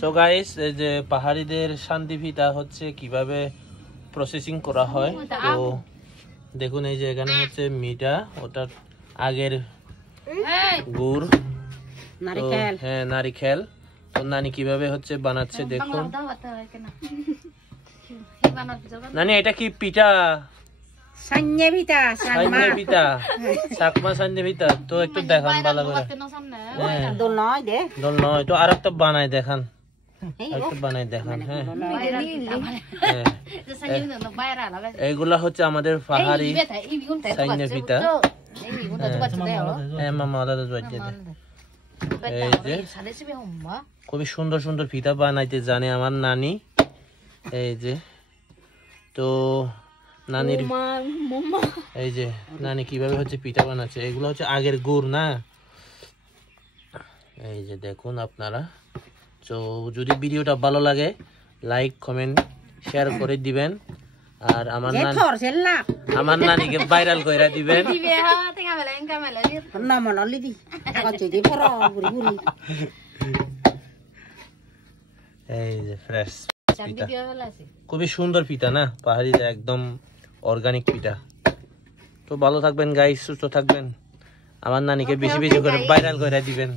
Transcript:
So guys, এই যে পাহাড়িদের শান্তি পিঠা হচ্ছে কিভাবে প্রসেসিং করা হয়। তো দেখুন, এই যে এখানে হচ্ছে মিঠা, ওটা আগের গুড়, হ্যাঁ নারিকেল। তো নানি কিভাবে হচ্ছে বানাচ্ছে দেখুন। নানি এটা কি পিঠা? সান্নে পিঠা, সান্নে পিঠা, চাকমা সান্নে পিঠা। তো একটু দেখান ভালো করে। দোল নয় দে, দোল নয় তো, আর একটা বানাই দেখান, একটু বানাই দেখান। হ্যাঁ এইগুলা হচ্ছে আমাদের পাহাড়ি সান্নে পিঠা। হ্যাঁ মামা দাদা জয়েছে। এই যে খুবই সুন্দর সুন্দর পিঠা বানাইতে জানে আমার নানি। এই যে তো নানির, এই যে নানি কিভাবে হচ্ছে পিঠা বানাচ্ছে। এগুলো হচ্ছে আগের গুড় না। এই যে দেখুন আপনারা। তো যদি ভিডিওটা ভালো লাগে লাইক কমেন্ট শেয়ার করে দিবেন, আর আমার নানিকে ভাইরাল করে দিবেন। এই যে ফ্রেশ পিঠা, খুবই সুন্দর পিঠা না, পাহাড়ি একদম অর্গানিক পিঠা। তো ভালো থাকবেন গাইস, সুস্থ থাকবেন, আমার নানিকে বেশি বেশি করে ভাইরাল করে দিবেন।